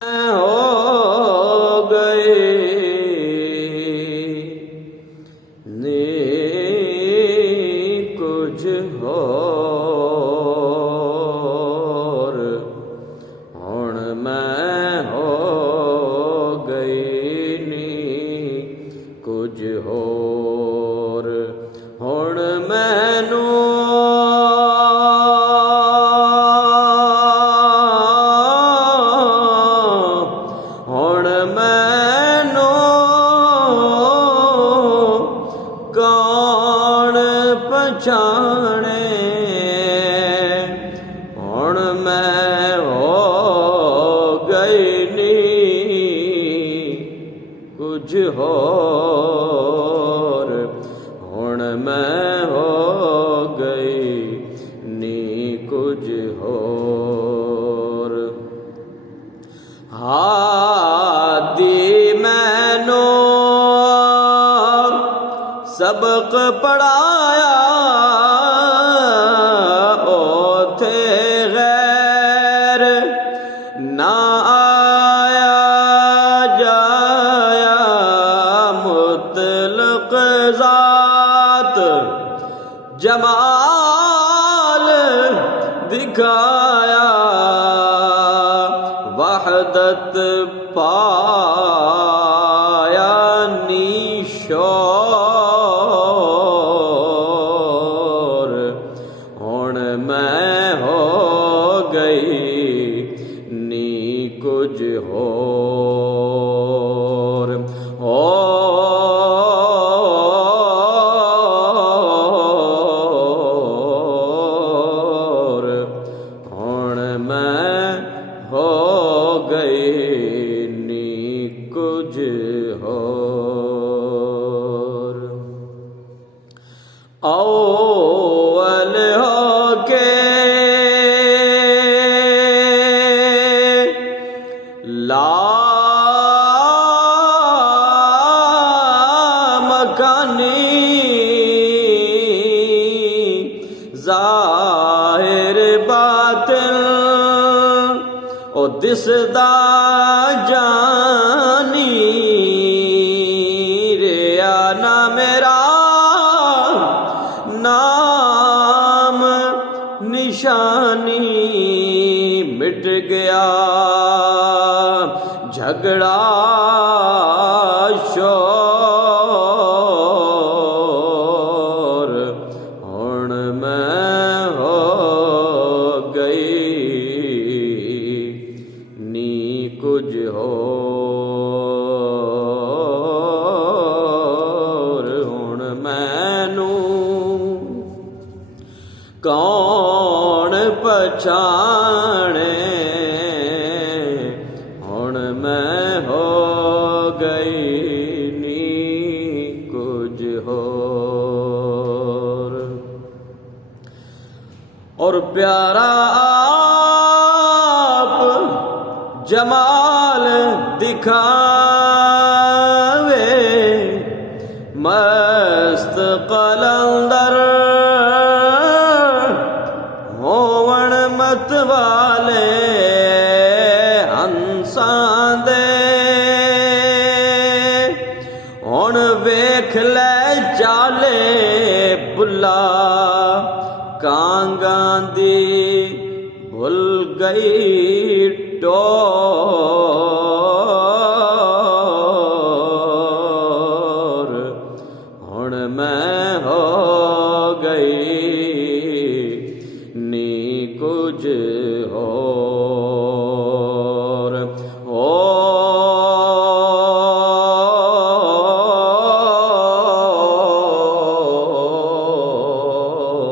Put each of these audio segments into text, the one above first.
ਹੋ ਗਏ ਨੇ ਕੁਝ ਹੋਰ, ਹੁਣ ਮੈਂ ਹੋ ਗਈ ਨੀ ਕੁਝ ਹੋਰ, ਹੁਣ ਮੈਨੂੰ ਪਛਾਣੇ, ਹੁਣ ਮੈਂ ਹੋ ਗਈ ਨੀ ਕੁਝ ਹੋਰ, ਹੁਣ ਮੈਂ ਹੋ ਗਈ ਨੀ ਕੁਝ ਹੋਰ। ਹਾਦੀ ਮੈਨੂੰ ਸਬਕ ਪੜਾਇਆ, ਉਥੇ ਗੈਰ ਨਾ ਆਇਆ ਜਾਇਆ, ਮੁਤਲਕ ਜ਼ਾਤ ਜਮਾਲ ਦਿਖਾਇਆ, ਵਹਦਤ ਪਾਇਆ ਨਿਸ਼ੋਰ, ਹੁਣ ਮੈਂ ਹੋ ਗਈ ਨੀ ਕੁਝ ਹੋਰ, ਹੋਰ, ਹੁਣ ਮੈਂ ਹੋ ਗਈ ਨੀ ਕੁਝ ਹੋਰ। ਔਵਲ ਹੋ ਕੇ ਲਾਮਕਾਨੀ, ਜ਼ਾਹਿਰ ਬਾਤਿਨ ਉਹ ਦਿਸਦਾ ਜਾਨੀ, ਰਿਆ ਨਾ ਮੇਰਾ ਨਾਮ ਨਿਸ਼ਾਨੀ, ਮਿਟ ਗਿਆ ਝਗੜਾ ਸ਼ੋਰ, ਹੁਣ ਮੈਂ ਹੋ ਗਈ ਨੀ ਕੁਝ ਹੋਰ, ਹੁਣ ਮੈਨੂੰ ਕੌਣ ਪਛਾਣੇ, ਹੁਣ ਮੈਂ ਹੋ ਗਈ ਨੀ ਕੁਝ ਹੋਰ। ਔਰ ਪਿਆਰਾ ਆਪ ਜਮਾਲ ਦਿਖਾਵੇ, ਮਸਤ ਕਲੰਦਰ ਹੋਵਣ ਮਤ ਵਾਲੇ ਹੰਸਾਂ ਦੇ, ਹੁਣ ਵੇਖ ਲੈ ਚਾਲੇ ਬੁੱਲਾ ਕਾਂਗਾਂ ਦੀ, ਭੁੱਲ ਗਈ ਟੋਰ, ਹੁਣ ਮੈਂ ਹੋ ਗਈ ਨੀ ਕੁਝ ਹੋਰ,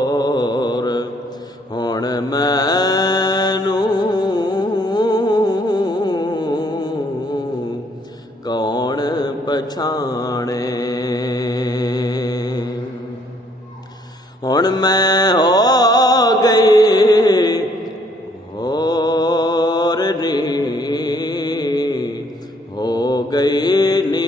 ਹੋਰ, ਹੁਣ ਮੈਨੂੰ ਕੌਣ ਪਛਾਣੇ, ਹੁਣ ਮੈਂ ਹੋ ਗਈ ਹੋਰ ਨੀ, ਹੋ ਗਈ ਨੀ